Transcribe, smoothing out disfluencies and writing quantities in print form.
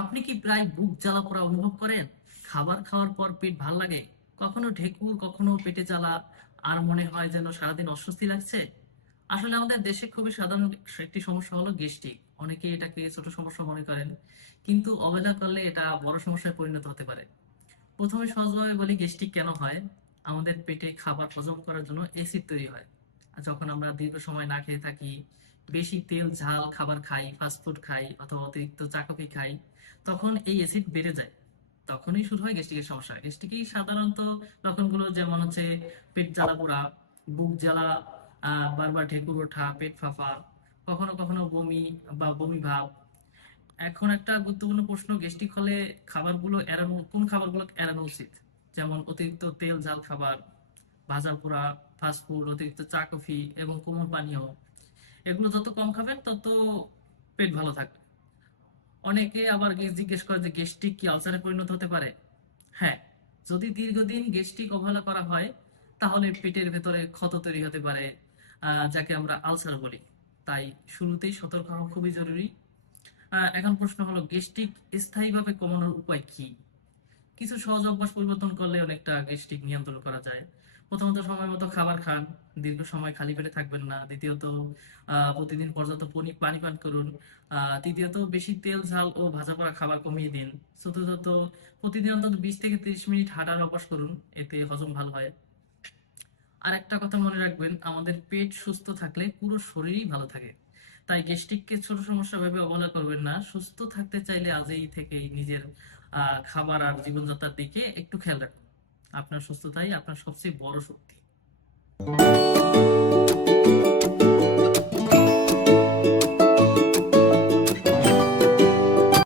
আপনি কি প্রায় বুক জ্বালা পোড়া অনুভব করেন? খাবার খাওয়ার পর পেট ভাল লাগে, কখনো ঢেকুর, কখনো পেটে জ্বালা, আর মনে হয় যেন সারাদিন অস্বস্তি লাগছে। আসলে আমাদের দেশে খুবই সাধারণ একটি সমস্যা হলো গ্যাস্ট্রিক। অনেকে এটাকে ছোট সমস্যা মনে করেন, কিন্তু অবহেলা করলে এটা বড় সমস্যায় পরিণত হতে পারে। প্রথমে সহজভাবে বলি গ্যাস্ট্রিক কেন হয়। আমাদের পেটে খাবার হজম করার জন্য অ্যাসিড তৈরি হয়। আর যখন আমরা দীর্ঘ সময় না খেয়ে থাকি, বেশি তেল ঝাল খাবার খাই, ফাস্টফুড খাই অথবা অতিরিক্ত চা কফি খাই, তখন এই অ্যাসিড বেড়ে যায়। তখনই শুরু হয় গ্যাস্ট্রিকের সমস্যা। গ্যাস্ট্রিকেই সাধারণত লক্ষণগুলো যেমন হচ্ছে পেট জ্বালা পোড়া, বুক জ্বালা, বারবার ঢেকুর ওঠা, পেট ফাঁপা, কখনো কখনো বমি বা বমি ভাব। এখন একটা গুরুত্বপূর্ণ প্রশ্ন, গ্যাস্ট্রিক হলে কোন খাবারগুলো এড়ানো উচিত? যেমন অতিরিক্ত তেল ঝাল খাবার, ভাজা পোড়া, ফাস্টফুড, অতিরিক্ত চা কফি এবং কোমল পানীয়। এগুলো যত কম খাবেন তত পেট ভালো থাকবে। অনেকে আবার জিজ্ঞেস করে যে গ্যাস্ট্রিক কি আলসারে পরিণত হতে পারে? হ্যাঁ, যদি দীর্ঘদিন গ্যাস্ট্রিক অবহেলা করা হয় তাহলে পেটের ভেতরে ক্ষত তৈরি হতে পারে, যাকে আমরা আলসার বলি। তাই শুরুতেই সতর্ক হওয়া খুবই জরুরি। এখন প্রশ্ন হলো, গ্যাস্ট্রিক স্থায়ীভাবে কমানোর উপায় কি? কিছু সহজ অভ্যাস পরিবর্তন করলে অনেকটা গ্যাস্ট্রিক নিয়ন্ত্রণ করা যায়। প্রথমত, সময় মতো খাবার খান। দীর্ঘ সময় খালি পেটে থাকবেন না। দ্বিতীয়ত, প্রতিদিন পর্যাপ্ত পানি পান করুন। তৃতীয়ত, বেশি তেল ঝাল ও ভাজা পোড়া খাবার কমিয়ে দিন। চতুর্থত, প্রতিদিন অন্তত 20 থেকে 30 মিনিট হাঁটার অভ্যাস করুন, এতে হজম ভালো হয়। আর একটা কথা মনে রাখবেন, আমাদের পেট সুস্থ থাকলে পুরো শরীরই ভালো থাকে। তাই গ্যাস্ট্রিককে ছোট সমস্যা ভেবে অবহেলা করবেন না। সুস্থ থাকতে চাইলে আজই থেকেই নিজের খাবার আর জীবনযাত্রার দিকে একটু খেয়াল রাখুন। আপনার সুস্থতাই আপনার সবচেয়ে বড় শক্তি।